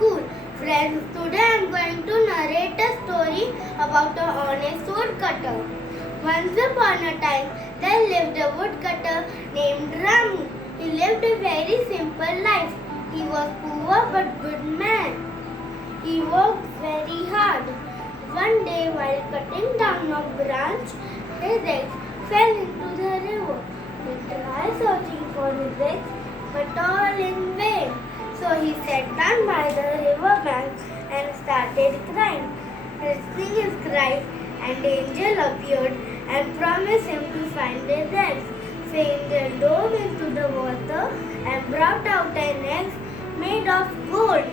School. Friends, today I am going to narrate a story about a honest woodcutter. Once upon a time, there lived a woodcutter named Ramu. He lived a very simple life. He was poor but good man. He worked very hard. One day, while cutting down a branch, his axe fell into the river. He tried searching for his axe, but all in vain. So he sat down by the river bank and started crying. Listening his cries, an angel appeared and promised him to find his axe. So the angel dove into the water and brought out an axe made of gold.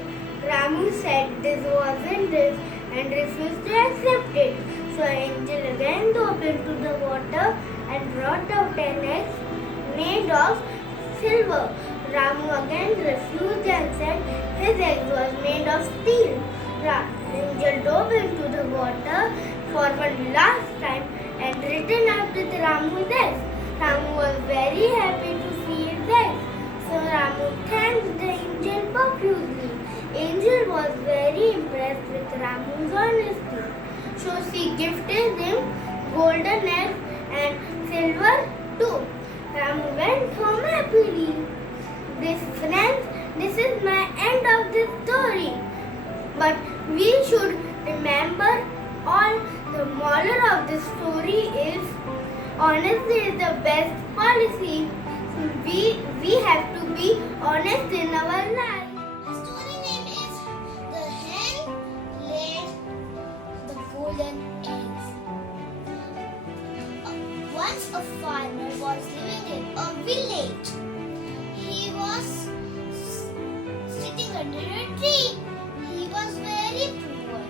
Ramu said this wasn't his and refused to accept it. So the angel again dove into the water and brought out an axe made of silver. Ramu again refused and said his axe was made of steel. Angel dove into the water for one last time and returned out with Ramu's axe. Ramu was very happy to see his axe. So Ramu thanked the angel profusely. Angel was very impressed with Ramu's honesty. So she gifted him golden axe and silver too. Ramu went home happily. This is my end of this story. But we should remember all the moral of this story is honesty is the best policy. We have to be honest in our life. The story name is The Hen Laid the Golden Eggs. Once a farmer was living in a village. He was sitting under a tree. He was very poor.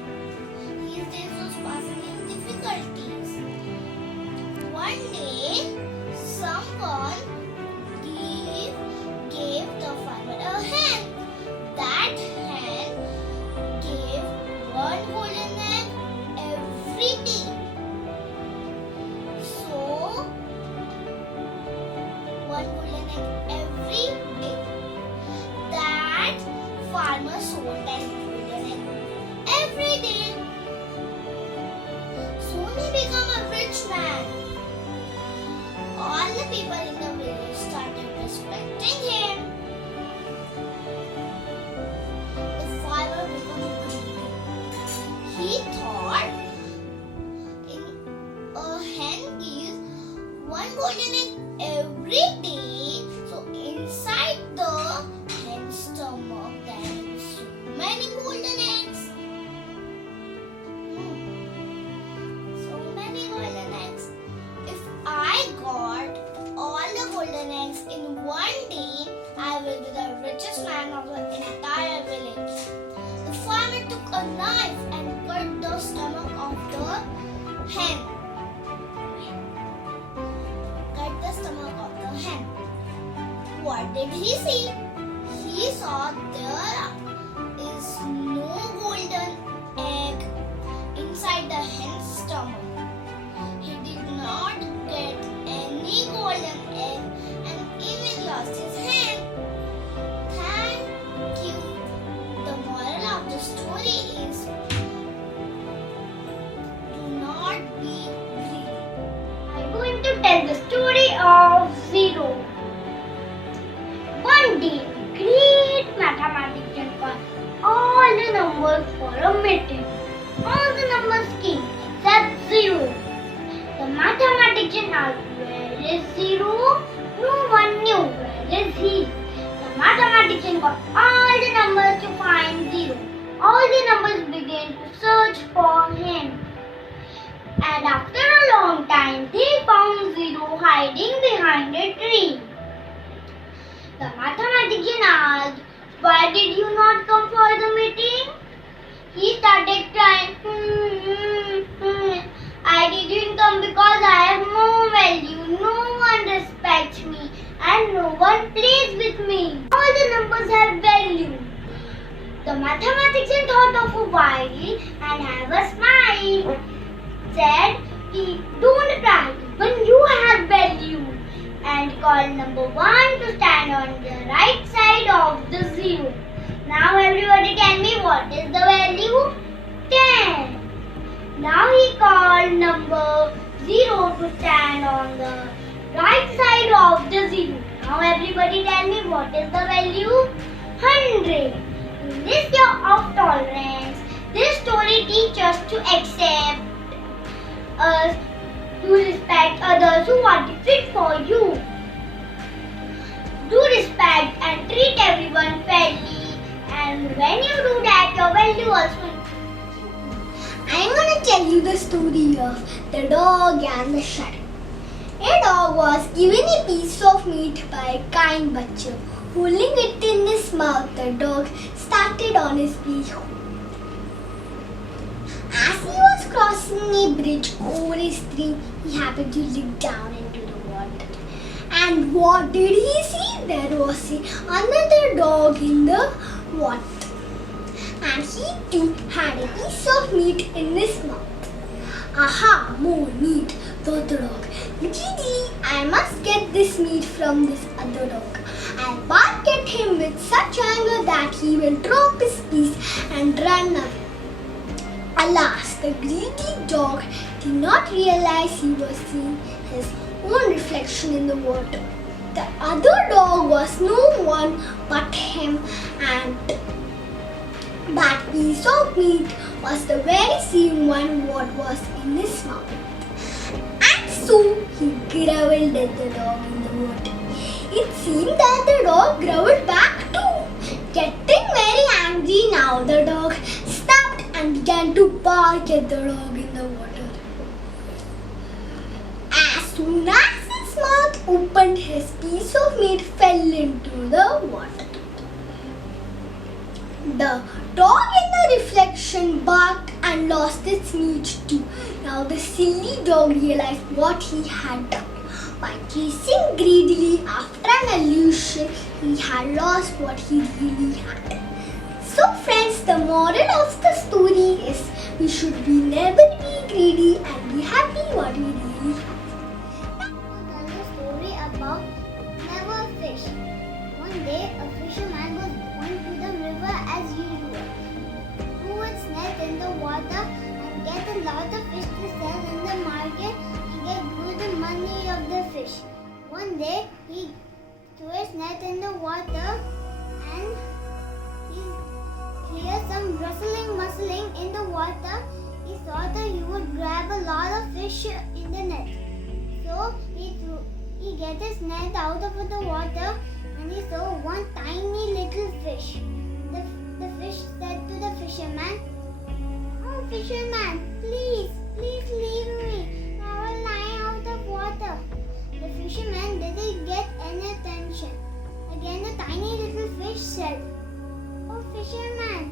His days was passing in difficulties. One day, someone gave the farmer a hen. That hen gave one golden egg every day. So, one golden egg every day. That farmer sold that golden egg every day. Soon he became a rich man. All the people in the village started respecting him. The farmer became greedy. He thought a hen gives one golden egg every day. So inside the hen's stomach there is so many golden eggs. So many golden eggs. If I got all the golden eggs in one day, I will be the richest man of the entire village. The farmer took a knife and cut the stomach of the hen. Cut the stomach of the hen. What did he see? He saw there is no golden egg inside the hen's stomach. He did not get any golden egg and even lost his hen. Thank you. The moral of the story is do not be greedy. I'm going to tell the story of zero. One day, a great mathematician called all the numbers for a meeting. All the numbers came except zero. The mathematician asked, "Where is zero?" No one knew. Where is he? The mathematician got all the numbers to find zero. All the numbers began to search for him. And after a long time, they found zero hiding behind a tree. The mathematician asked, "Why did you not come for the meeting?" He started crying. "I didn't come because I have no value. No one respects me and no one plays with me. All the numbers have value." The mathematician thought of a while and have a smile. Said, "Don't cry, when you have value." And called number 1 to stand on the right side of the zero. Now everybody tell me one number 0 to stand on the right side of the 0. Now everybody tell me what is the value? 100. In this year of tolerance, this story teaches us to accept us, to respect others who are different for you. Do respect and treat everyone fairly, and when you do that, your value also. I am going to tell you the story of the dog and the shadow. A dog was given a piece of meat by a kind butcher. Holding it in his mouth, the dog started on his way home. As he was crossing a bridge over a stream, he happened to look down into the water. And what did he see? There was another dog in the water. And he too had a piece of meat in his mouth. Aha, more meat, thought the dog. Greedily, I must get this meat from this other dog. I'll bark at him with such anger that he will drop his piece and run away. Alas, the greedy dog did not realize he was seeing his own reflection in the water. The other dog was no one but him, and that piece of meat was the very same one what was in his mouth. And so he growled at the dog in the water. It seemed that the dog growled back too. Getting very angry now, the dog stopped and began to bark at the dog in the water. As soon as his mouth opened, his piece of meat fell into the water. The dog in the reflection barked and lost its meat too. Now the silly dog realized what he had done. By chasing greedily after an illusion, he had lost what he really had. So friends, the moral of the story is we should never be greedy and be happy what we really have. Now the story about never fish. One day a fisherman was going to the river as usual, threw its net in the water and get a lot of fish to sell in the market and get good money of the fish. One day he threw his net in the water and he heard some rustling in the water. He thought that he would grab a lot of fish in the net. So he get his net out of the water and he saw one tiny little fish. The fish said to the fisherman, "Oh fisherman, please leave me. I will lie out of water." The fisherman didn't get any attention. Again the tiny little fish said, "Oh fisherman,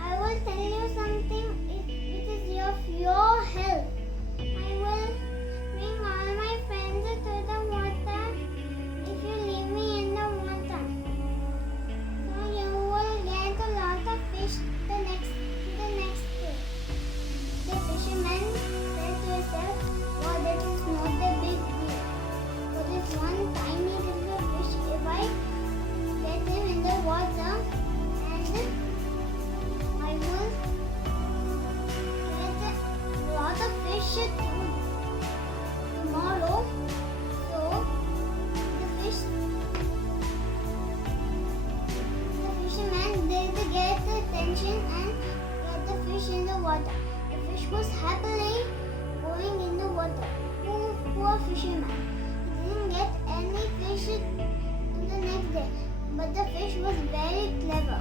I will tell you something which is of your help. I will bring all my friends to the water if you leave me in the water. So you will get a lot of fish the next day." The fisherman said to himself, "Wow, that is not the big deal. For this one tiny little fish, if I get him in the water and I will get a lot of fish tomorrow." So the fisherman did get the attention and got the fish in the water. The fish was happily going in the water. Poor fisherman. He didn't get any fish the next day, but the fish was very clever.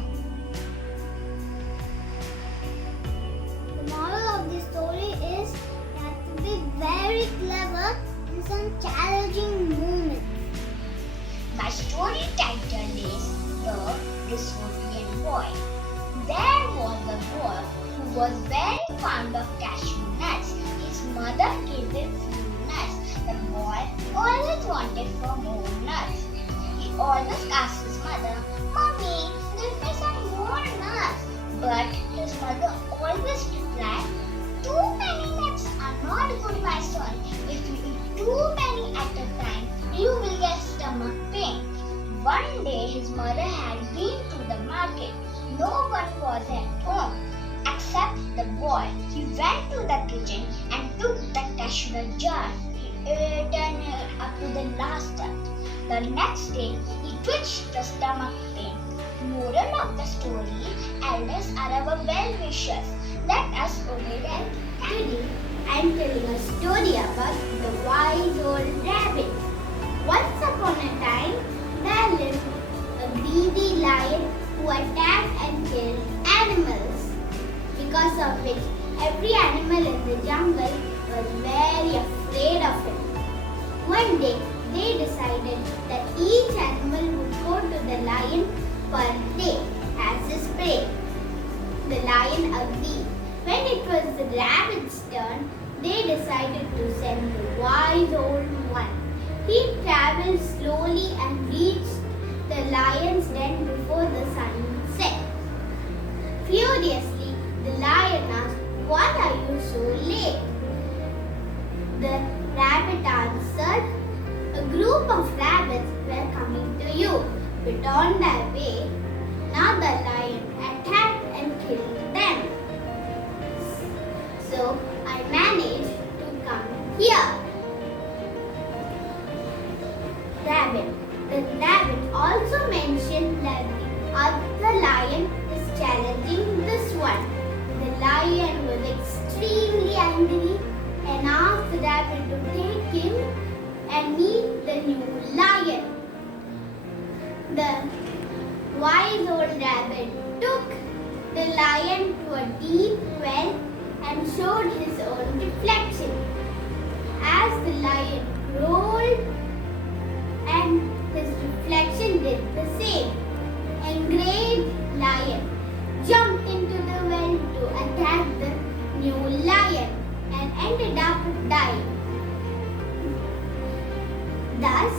The moral of this story is you have to be very clever in some challenging moments. My story title is The Dystopian Boy. There was a boy who was very fond of cashew nuts. His mother gave him few nuts. The boy always wanted for more nuts. He always asked his mother, "Mommy, give me some more nuts." But his mother always replied, "Too many nuts are not good, my son. If you eat too many at a time, you will get stomach pain." One day his mother had been to the market. No one was at home. Except the boy. He went to the kitchen and took the casserole jar. He ate and ate up to the last step. The next day, he twitched the stomach pain. Moral of the story: elders are our well-wishers. Let us obey them. Today, I am telling a story about the wise old rabbit. Once upon a time, there lived a greedy lion who attacked and killed animals. Because of which, every animal in the jungle was very afraid of him. One day, they decided that each animal would go to the lion per day as his prey. The lion agreed. When it was the rabbit's turn, they decided to send the wise old one. He traveled slowly and reached the lion's den before the sun set. Furiously, the lion asked, "Why are you so late?" The rabbit answered, "A group of rabbits were coming to you, but on their way, now the lion attacked and killed them. So I managed to come here." The rabbit also mentioned that the other lion is challenging this one. The lion was extremely angry and asked the rabbit to take him and meet the new lion. The wise old rabbit took the lion to a deep well and showed his own reflection. As the lion rolled and his reflection did the same, enraged lion jumped into the well to attack the new lion and ended up dying. Thus,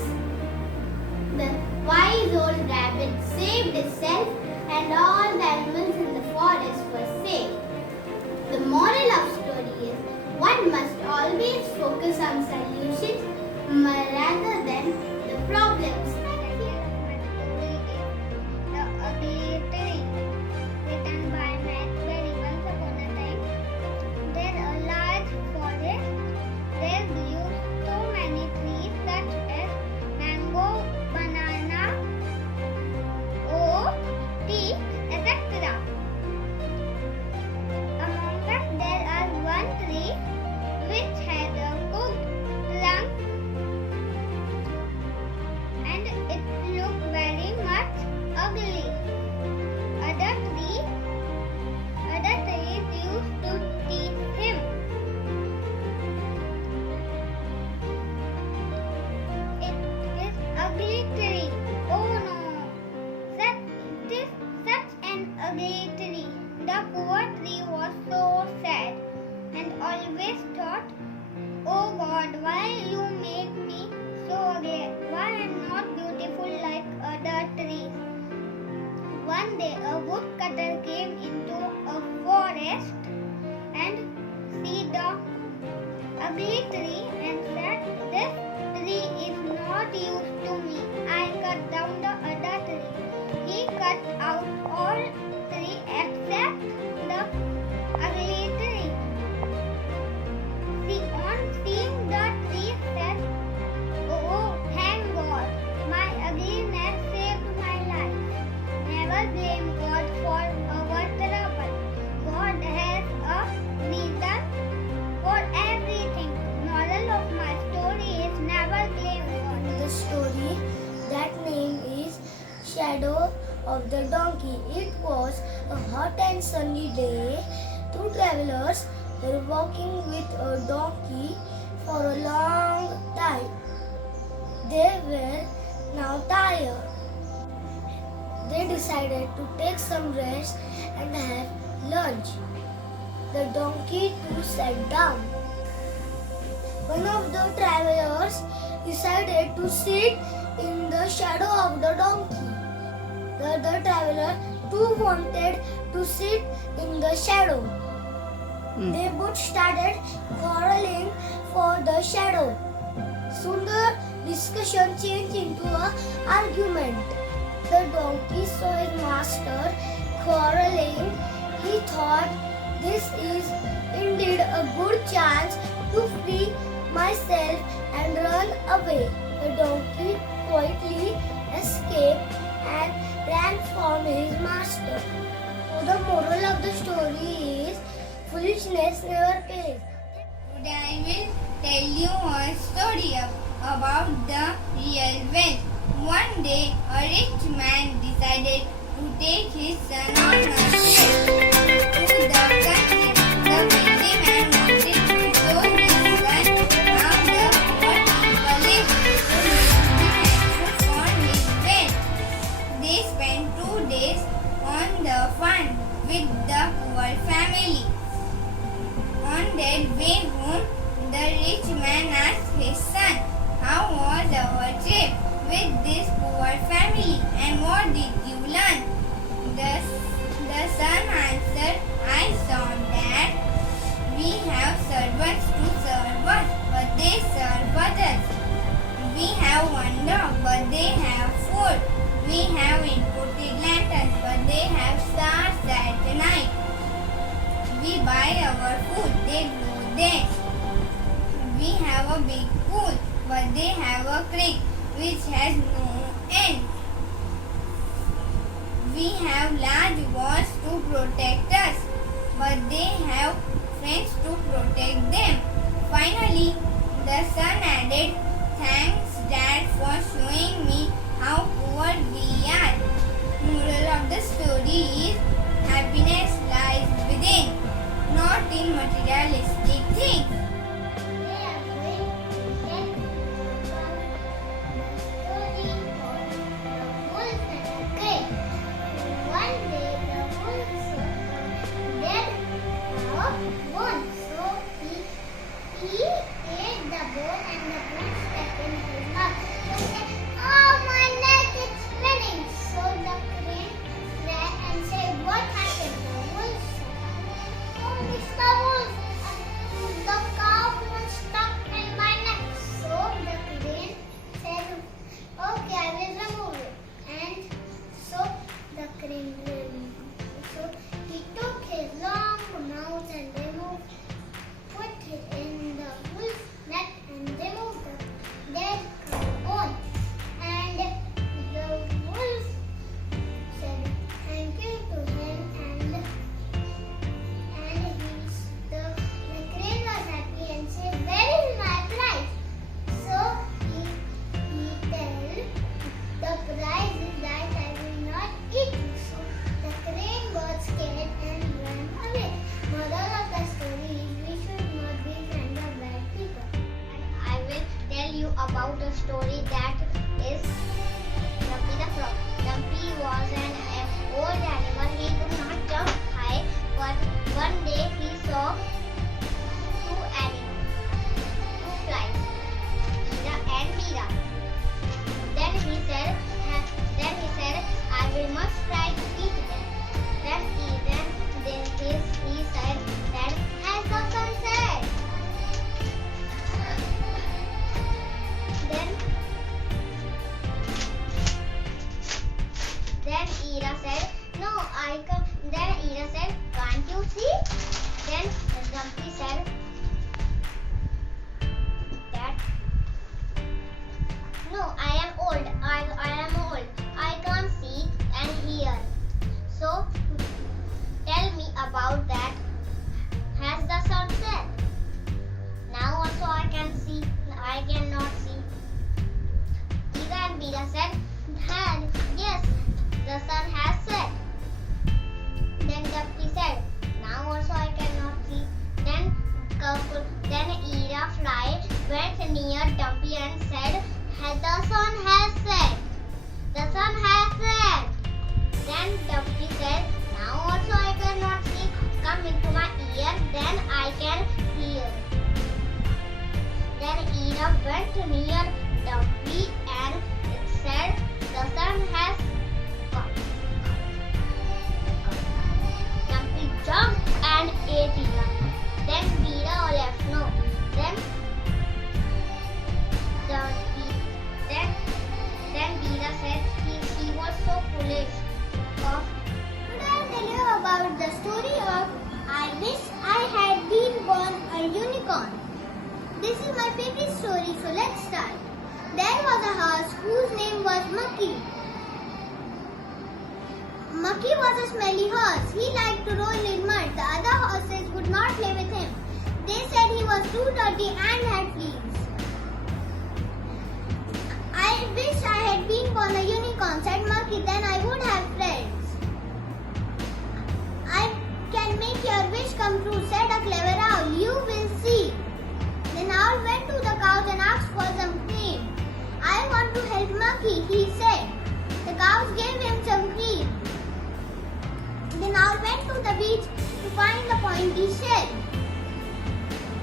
the wise old rabbit saved itself and all the animals in the forest were safe. The moral of story is one must always focus on solutions rather than the problems. The Ugly Tree, written by Matt Berry. Once upon a time, there a large forest. There grew so many trees such as mango, banana, oak, teak, etc. Among us there are one tree which has a cooked plum and it looked very much ugly. Other trees used to tease him. It is ugly tree. Oh no! It is such an ugly tree. The poor tree was so sad and always thought, "Oh God, why you make me so ugly? Why I am not beautiful like other trees?" One day a woodcutter came into a forest and see the ugly tree and said, "This tree is not used to me. I cut down the other tree." He cut out all three except the ugly tree. On seeing the tree said, "Oh, thank God, my ugliness saved my life." Never blame God for our trouble. God has a reason for everything. Moral of my story is never blame God. The story, that name is Shadow of the Donkey. It was a hot and sunny day. Two travelers were walking with a donkey for a long time. They were now tired. They decided to take some rest and have lunch. The donkey too sat down. One of the travelers decided to sit in the shadow of the donkey. The other traveler too wanted to sit in the shadow. They both started quarreling for the shadow. Soon the discussion changed into an argument. The donkey saw his master quarreling. He thought This is indeed a good chance to free myself and run away. The donkey quietly escaped and ran from his master. So the moral of the story is foolishness never pays. Today I will tell you a story about the real wealth. One day a rich man decided to take his son on a trip to the country. The wealthy man wanted to show his son how the poor people live, so he would be thankful for his wealth. They spent 2 days on the farm with the poor family. On their way home, the rich man asked his son, "How was our trip with this poor family and what did you learn?" The son answered, "I saw that we have servants to serve us, but they serve others. We have one dog, but they have food. We have imported lanterns, but they have stars at night. We buy our food, they grow theirs. We have a big pool, but they have a creek which has no end. We have large walls to protect us, but they have friends to protect them." Finally, the son added, "Thanks, Dad, for showing me how poor we are." Moral of the story is happiness lies within, not in materialistic things. Today I'm going to tell you about the story of the wolf and the crane. One day the wolf saw a dead bone, so he ate the bone and the bone stuck in his mouth. He said, "Oh, my neck is spinning." So the crane ran and said, "What happened?" The wolf said, "Oh, Mr. Wolf, the cow was stuck in my neck." So the crane said, "Okay, I will remove it." And so the crane so he took his long mouth and put it in the wolf's neck and removed the dead cow bone. And the wolf said thank you to him, and the crane was happy and said, "Where is my prize?" So he told, "The prize is that I will not eat you." So the crane got scared and ran away. Moral of the story is we should not be friends of bad people. And I will tell you about a story that is Dumpy the Frog. Dumpy was an old animal. He could not jump high, but one day he saw two flies, Ida and Mira. Then he said, "I will must try to eat them." Then he said, "That has the sun set." Then Ida said, "No, I can." Then Ida said, "Can't you see?" Then Dumpy said that, "No, I am old. I am old. I can't see and hear. So tell me about that. Has the sun set?" Now also I can see. I cannot see. Ida and Bida said, "Dad, yes, the sun has set." Then Dumpy said, "Now also I cannot see." Then Ida fly went near Dumpy and said, "The sun has set. The sun has set." Then Dumpy said, "Now also I cannot see. Come into my ear, then I can hear." Then Ida went near Dumpy and said, "The sun has come." Dumpy jumped and ate Ida. Then Bida left. No. Then This is my favorite story, so let's start. There was a horse whose name was Mucky. Mucky was a smelly horse. He liked to roll in mud. The other horses would not play with him. They said he was too dirty and had fleas. I wish I had been born a unicorn, said Mucky, then I would have friends. I can make your wish come true, said a clever owl. You will see. Then Owl went to the cows and asked for some cream. I want to help Mucky, he said. The cows gave him some cream. Then Owl went to the beach to find the pointy shell.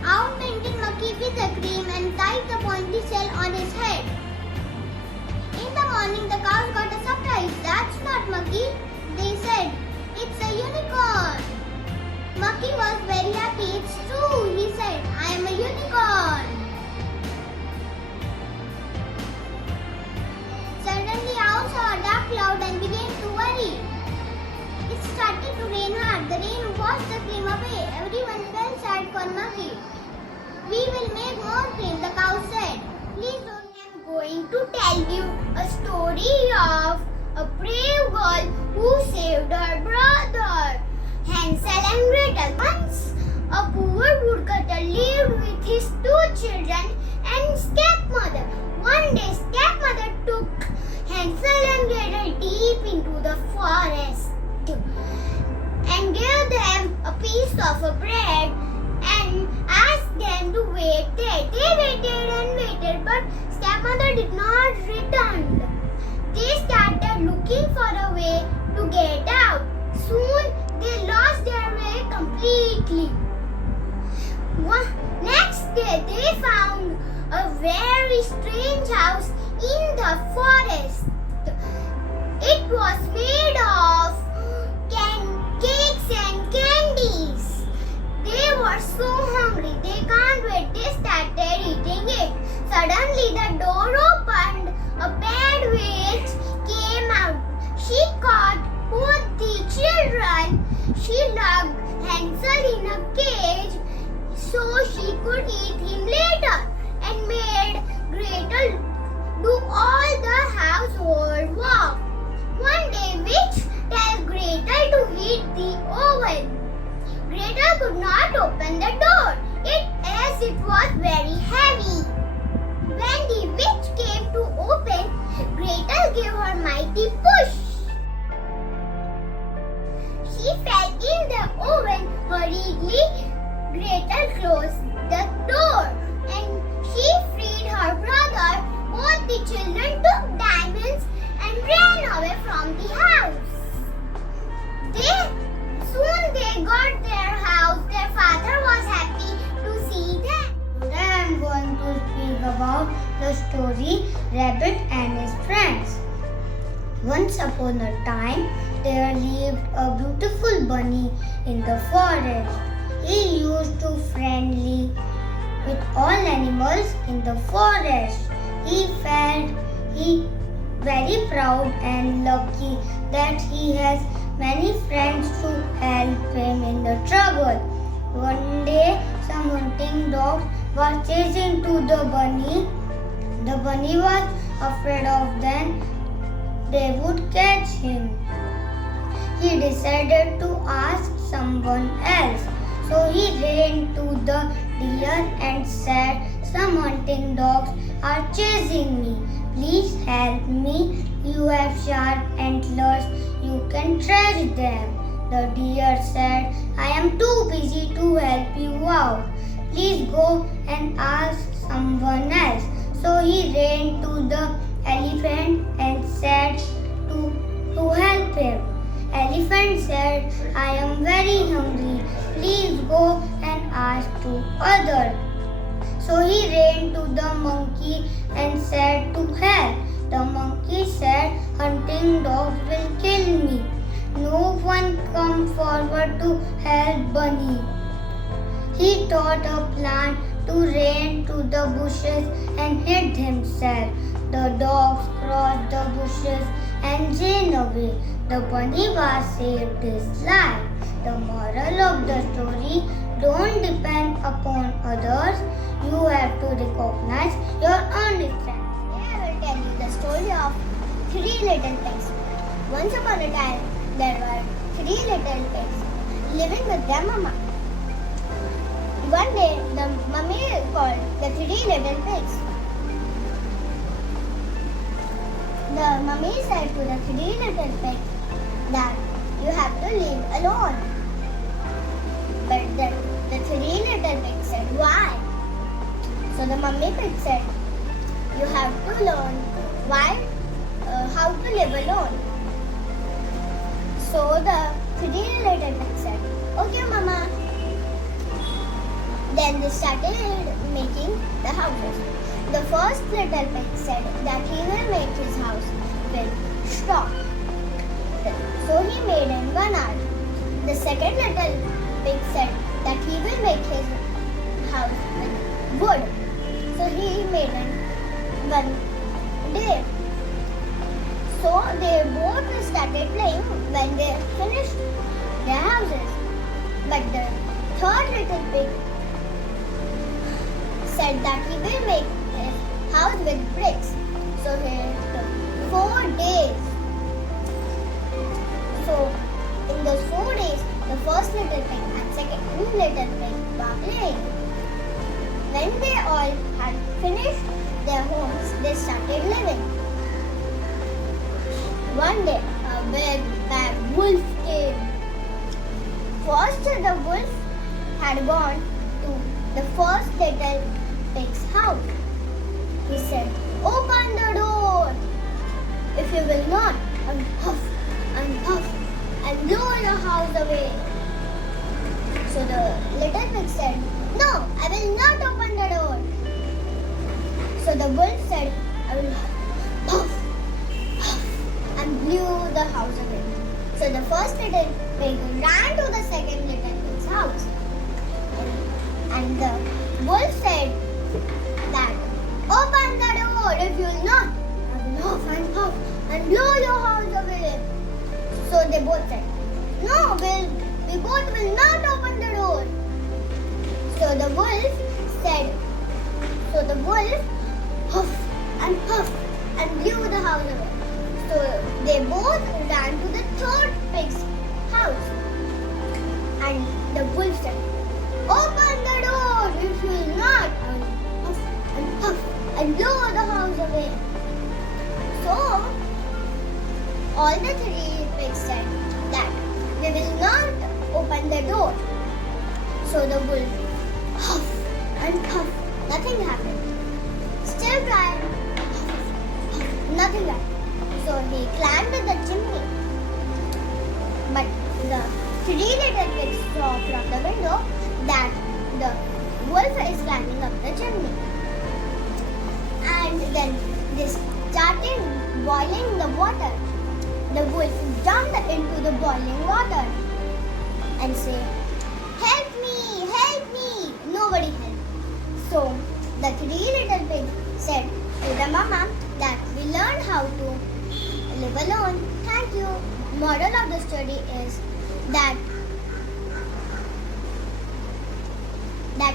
Owl painted Mucky with the cream and tied the pointy shell on his head. In the morning, the cows got a surprise. That's not Mucky, they said. It's a unicorn. Mucky was very happy. It's true, he said. I am a unicorn. Suddenly, Owl saw a dark cloud and began to worry. It started to rain hard. The rain washed the cream away. Everyone felt sad for Mucky. We will make more cream, the cow said. Please don't. I am going to tell you a story of a brave girl who saved her brother. Hansel and Gretel. Once, a poor woodcutter lived with his two children and stepmother. One day, stepmother took Hansel and Gretel deep into the forest and gave them a piece of a bread and asked them to wait there. They waited and waited, but stepmother did not return. They started looking for a way to get out. Soon they lost their way completely. Next day they found a very strange house in the forest. It was made of cakes and candies. They were so hungry, they can't wait. They started eating it. Suddenly the door opened. A bad witch came out. She caught both the children. She locked Hansel in a cage so she could eat him later and made Gretel do all the household work. One day, witch told Gretel to heat the oven. Gretel could not open the door as it was very heavy. When the witch came to open, Gretel gave her mighty push. She fell in the oven hurriedly. Gretel closed the door and she freed her brother. Both the children took diamonds and ran away from the house. Soon they got their house. Their father was happy to see them. Today I am going to speak about the story Rabbit and his friends. Once upon a time, there lived a beautiful bunny in the forest. He used to friendly with all animals in the forest. He felt very proud and lucky that he has many friends to help him in the trouble. One day, some hunting dogs were chasing to the bunny. The bunny was afraid of them. They would catch him. He decided to ask someone else. So he ran to the deer and said, "Some hunting dogs are chasing me. Please help me. You have sharp antlers. You can trash them." The deer said, "I am too busy to help you out. Please go and ask someone else." So he ran to the elephant and said to help him. Elephant said, "I am very hungry. Please go and ask to others." So he ran to the monkey and said to help. The monkey said, "Hunting dogs will kill me. No one come forward to help Bunny." He thought a plan to run to the bushes and hid himself. The dogs crossed the bushes and ran away. The bunny was saved his life. The moral of the story: don't depend upon others. You have to recognize your own strength. Today I will tell you the story of three little pigs. Once upon a time, there were three little pigs living with their mama. One day, the mummy called the three little pigs. The mummy said to the three little pigs that you have to live alone. But the three little pigs said, why? So the mummy pig said, you have to learn how to live alone. So the three little pigs said, okay mama. Then they started making the houses. The first little pig said that he will make his house with straw. So he made in 1 hour. The second little pig said that he will make his house with wood. So he made in 1 day. So they both started playing when they finished their houses. But the third little pig said that he will make his house with bricks. So he took 4 days. So in those 4 days, the first little pig and second little pig were playing. When they all had finished their homes, they started living. One day, a big bad wolf came. First, the wolf had gone to the first little pig's house. He said, open the door. If you will not, I will huff and puff and blow your house away. So the little pig said, no, I will not open the door. So the wolf said, I will puff, huff and blew the house away. So the first little pig ran to the second little pig's house. And the wolf said that, open the door. If you will not, I will huff and puff and blow your house away. So they both said, no, we both will not open the door. So the wolf huffed and puffed and blew the house away. So they both ran to the third pig's house. And the wolf said, open the door. If you will not, I will huff and puff and blow the house away. So all the three pigs said that we will not open the door. So the wolf huffed and puffed. Nothing happened. Still tried. Nothing happened. So he climbed the chimney. But the three little pigs saw from the window that the wolf is climbing up the chimney. And then they started boiling the water. The wolf jumped into the boiling water and said, help me, help me. Nobody helped. So the three little pigs said to the mama that we learned how to live alone. Thank you. Moral of the story is that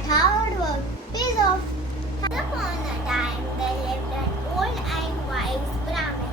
hard work pays off. Once upon a time, there lived an old and wise Brahmin.